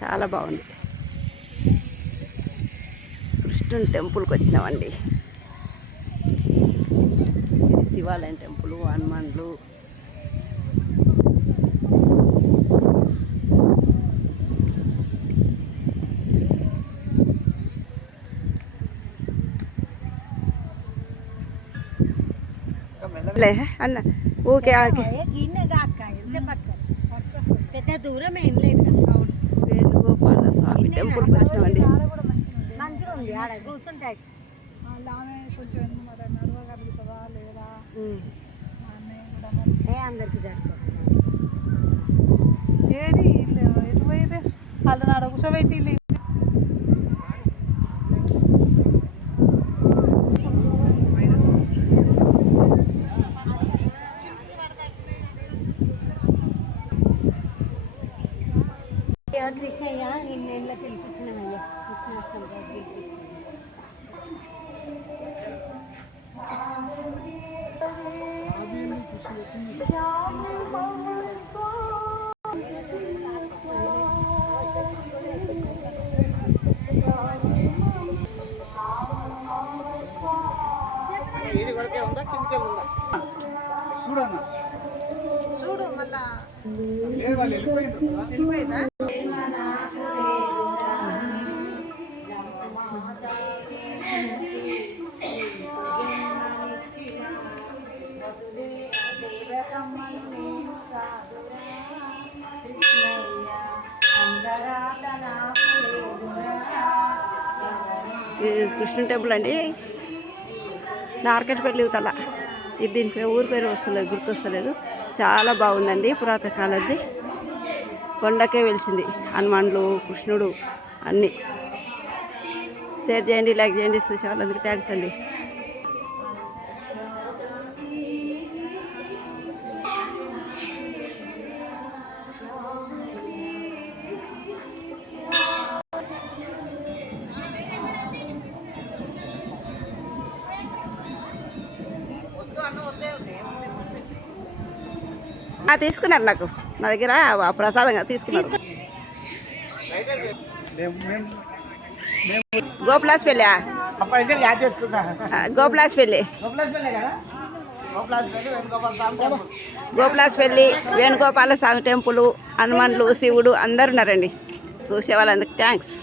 చాలా బాగుంది. కృష్ణుని టెంపుల్కి వచ్చినామండి. ఇది శివాలయం టెంపుల్. హనుమాన్లు అన్న ఓకే పెద్ద దూరం ఏం లేదు. వేణుగోపాల స్వామి టెంపుల్కి వచ్చినామండి. మంచిగా ఉంది. ఆడ కూర్చుంటాయి. అందరికి ఏడి ఎటు పోయిరే వాళ్ళ నాడ కూర్చోబెట్టి కృష్ణయ్య నిన్నేళ్ళ పిలిపించినయ్యా. కృష్ణాష్టమి పిలిపించిన చూడు మళ్ళా వెళ్ళిపోయిందా. కృష్ణ టెంపుల్ అండి. నార్కెట్పల్లి తల ఇది. దీని ఊరి పేరు వస్తలేదు, గుర్తొస్తలేదు. చాలా బాగుందండి. పురాతన కాలది. కొండకే వెలిసింది. హనుమాన్లు, కృష్ణుడు అన్నీ. షేర్ చేయండి, లైక్ చేయండి. చూసే వాళ్ళందరికీ థ్యాంక్స్ అండి. తీసుకున్నారు, నాకు నా దగ్గర ప్రసాదంగా తీసుకున్నారు. గోపులాస్ పెళ్ళి, గోపులాస్ పెళ్ళి, గోపులాస్ పెళ్ళి, వేణుగోపాల స్వామి టెంపుల్, హనుమాన్లు, శివుడు అందరు ఉన్నారండి. చూసే వాళ్ళందరికీ థ్యాంక్స్.